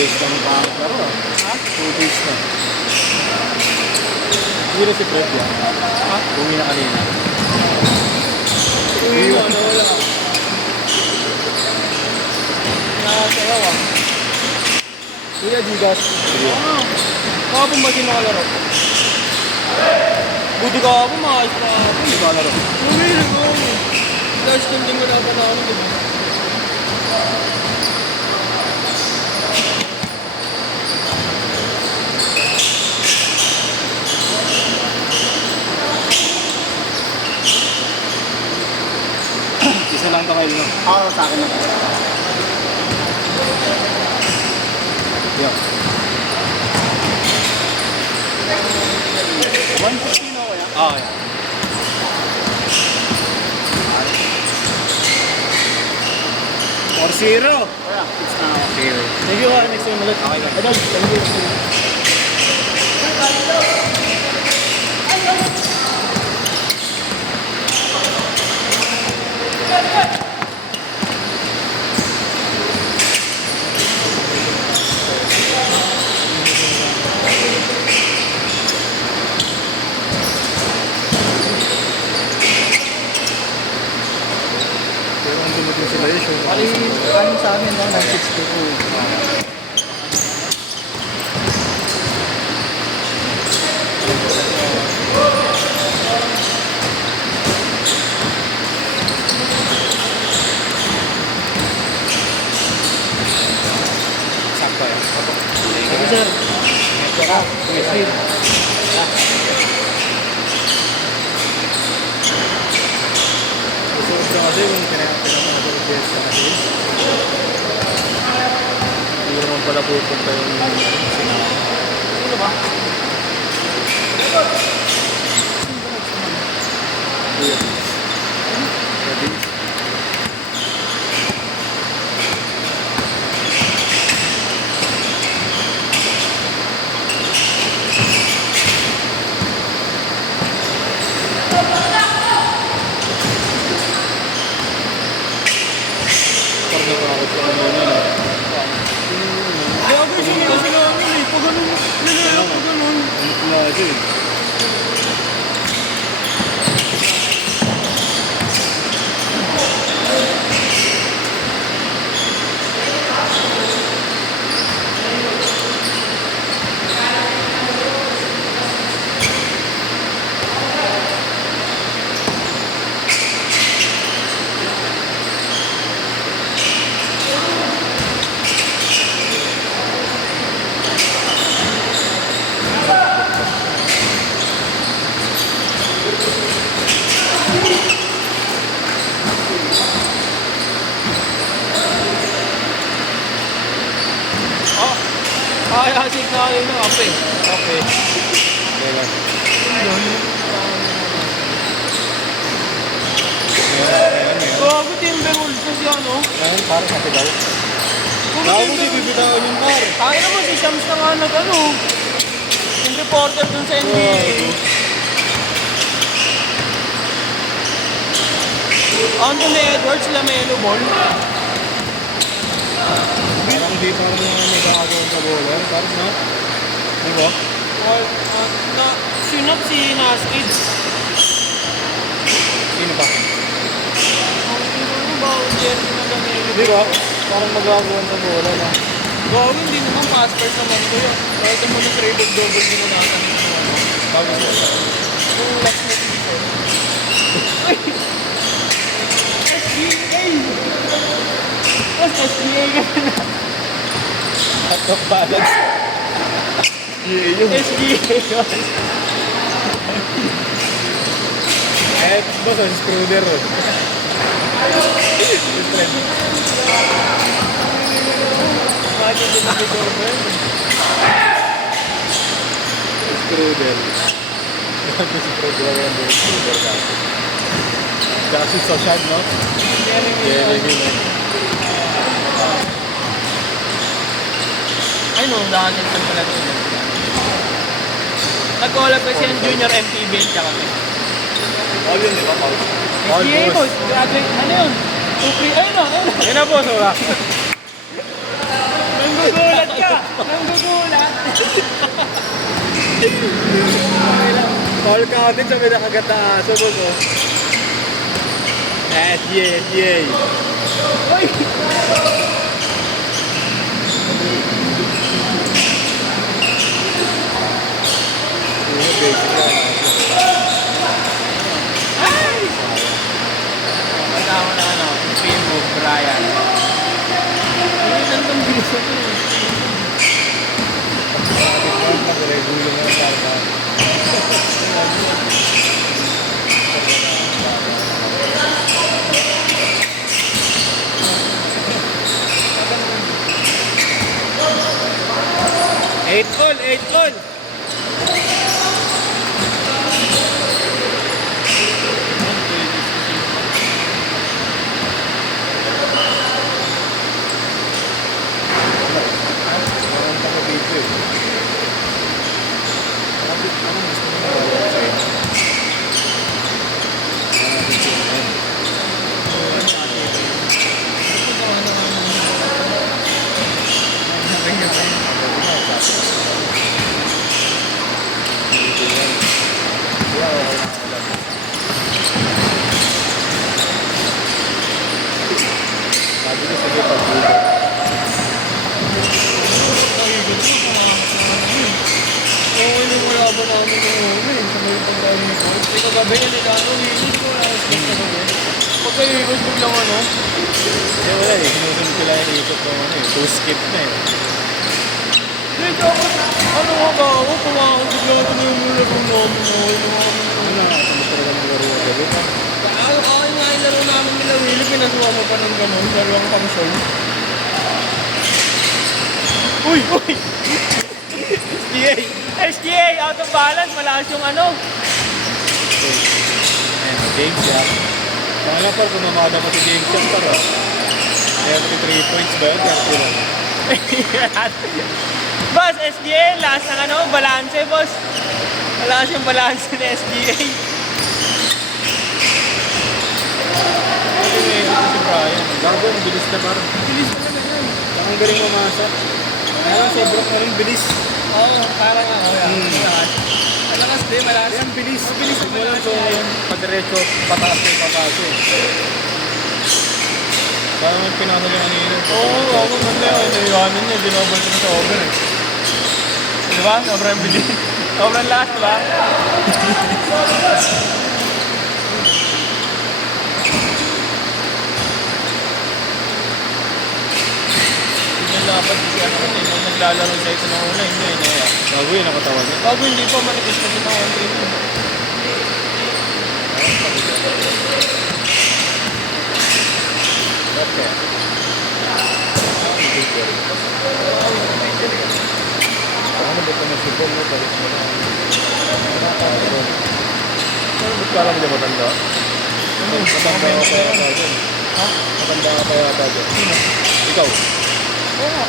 days kami pakaklaro. Ha? 2 days na. Hindi na si Fred yan. Ha? Uwi na kanina. Uwi mo, nawala. Nakasayaw ah. Kuya Gigas. Ah, kahapon ba di nakalaro? Buti kahapon, maayos na kahapon. Hindi ba laro? Umilig ako. Last time din wala pa na ako, di ba? Isa lang to kayo. Oo, sa akin lang. Yeah. 150 na ako yan. Ah, yeah. Or zero. Kaya, it's na ako. Zero. Thank you, next time ulit. Okay lang. Idol, thank you. Pero ang dumating sila yun, show. Anim sa amin, no? 962. Sakto yan. Thank you, sir. Tara, next week. Gusto ko kasi kung pinapanood sa kasi. Hindi ko naman pala pupunta yung sinama. Sino ba? Kuya Vince. Kuya Vince. Parang nakakot ka kanina, no? Kaya ako yung kasi namin eh. Pag ganun, nilala pag ganun. Ano pala ito eh? Ah, ayasig na kayo ng kape. Okay. Okay lang. Gago, Timberwolves kasi ano. Ngayon, parang sa daw. Puro Gago si Timberwolves. bibitawan yung par. Tayo naman si Shams na nga nag-ano. Yung reporter dun sa NBA. Anthony Edwards, Lamelo Ball. Parang di parang nagkakagawa sa bola. Parang na. Di ba? Na, sinap si Naskid. Sino pa? Ano ba, Jerry na Lamelo? Di ba? Parang magagawa sa bola na. Gago, hindi naman pass first naman ko yun. Kahit mo na triple-double din na natin. Bago siya. Yung last na season. SGA! Mas SGA ka na. Out of balance. Yeah, yung. SGA yun. Eh, boss, ang screwder. Bakit din na ito ba? Screwder. Sabi si Fred Ryan, screwder ka. Kasi sa shag, no? Jerry Yeah, Wilson. Ay no, dahil sa pala ito. Nag-collab kasi yung Junior MTV at saka kami. All yun, di ba? All SGA boss. boss, graduate, ano yun? 2-3, ayun na, ayun na. Ayun na, boss, wala. Nanggugulat ka. Nanggugulat. Call counted sa may nakagat na aso mo ko. SGA, SGA. Uy! Yung basic yan. Ay! Kasama na ano, Primo, Brian. Ay, nandang bilis ako eh. Bakit mo ang pag-regulo mo ng karga? Eight all, 8 all. Parang pang-video eh. Anong gusto mo na sa inyo? Gusto mo yan. Sabi ko sige pag-video. Oo, yung wala ba namin yung ulo eh. Sa may pagkain ni Paul. Hindi kagabi yan nila ano, linis ko wala. Pagka yung ikot biglang ano. Eh wala eh, sinusunod sila yung ikot ng ano eh. Two skip na eh. Dito ako, ano nga ba ako? Pumakot biglang ito na yung mula kong namin mo. Ano na, kung talaga maglaro ka gabi ka? Ako nga yung laro namin nila Willie, pinasuwa mo pa ng gano'n. Dalawang pangsol. Uy! Uy! SGA! SGA! Out of balance! Malakas yung ano. Ayan, James yan. Kaya pa kung mamada pa si James yan para. 33 points ba yun? 31. Boss, SGA, last ng ano, balance, boss. Malakas yung balance ni SGA. Anyway, ito si Brian. Gago, ang bilis na parang. Bilis mo na yan. Saka ang galing mamasa. Kaya lang sobrang na rin bilis. Oo, parang ako yan. Malakas. Malakas din, malakas. Ayan, bilis. Bilis ang Mo lang malakas so, niya. padiretso, pataas yung pataas eh. Parang may pinasa yung kanina. Oo, maganda yun. Naiwanan niya, dinobal ko na sa over eh. Diba? Sobrang bilis. Sobrang lakas, diba? Hindi dapat siya naman eh. Nung naglalaro sa ito ng una, hindi niya. Bago yun, nakatawan niya. Bago hindi pa, manipis na din ang entry mo. Okay. Ano ba ito na si Paul? Balik mo na. Ano ba kala mo niya matanda? Matanda ka pa yata dyan. Ha? Matanda ka pa yata dyan. Ikaw? Oo.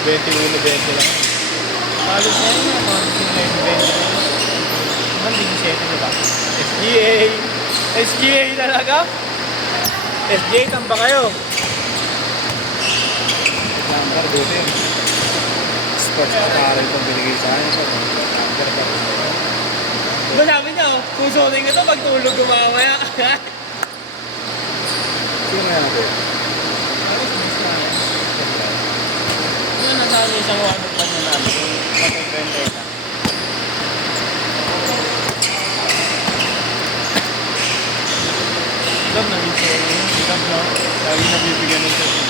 21-20 lang. Halos na yun na, mga 19-20 na yun. 17, diba? SGA! SGA talaga? SGA, tamba kayo! Number, buti yun. Sports apparel itong binigay sa akin. Number ba? Diba sabi niya, susunin ko ito pag tulog ko mamaya. Sino nga natin? Halos miss na yan. Yun, nasabi isang one of one na namin. Matay-20 na. Love na dito yun. Love no? Lagi nabibigyan ng jersey.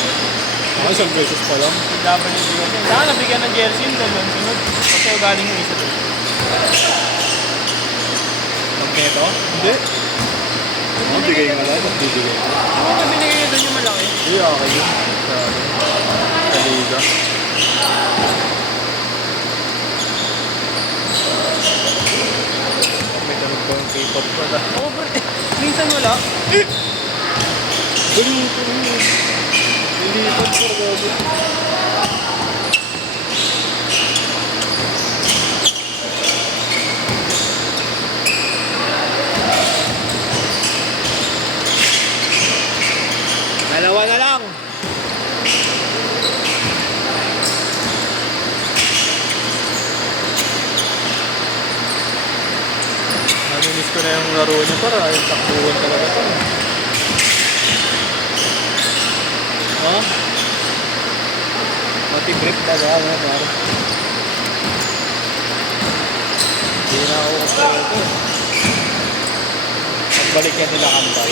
Ako isang beses pa lang. Dapat nabibigyan. Saka nabigyan ng jersey yung dalawang sunod. Kasi galing yung isa doon. Magneto? Hindi. Ano, bigay nga lang. Magbibigay. Ano ba binigay niya doon yung malaki? Hindi, okay yun. Sa liga. May tanong ko yung K-pop pa na. Oo, pero minsan wala. Galing ko rin yun. Hindi ito pa gabi. Dalawa na lang. laro niya para yung takbuhan talaga to. Oh. Pati grip na ba? Ano ba? Hindi na ako kapag pagbalik yan nila kanta.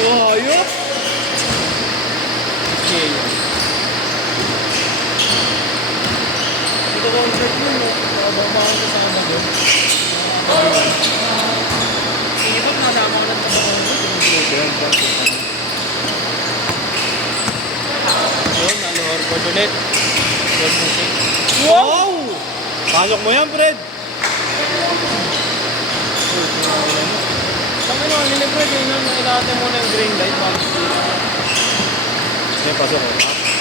Oh, ayun. Okay. Ito ko ang set mo, no? Babaan ko sa kanya doon. Sige ba, nadama ko na sa mga Yun, ano, hardboard ulit. Good music. Wow! Pasok mo yan, Fred! Sabi mo, nilibre kayo nun, ilate mo na yung green light. Yan, pasok ko.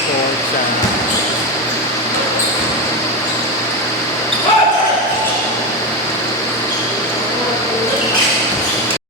Forward siya.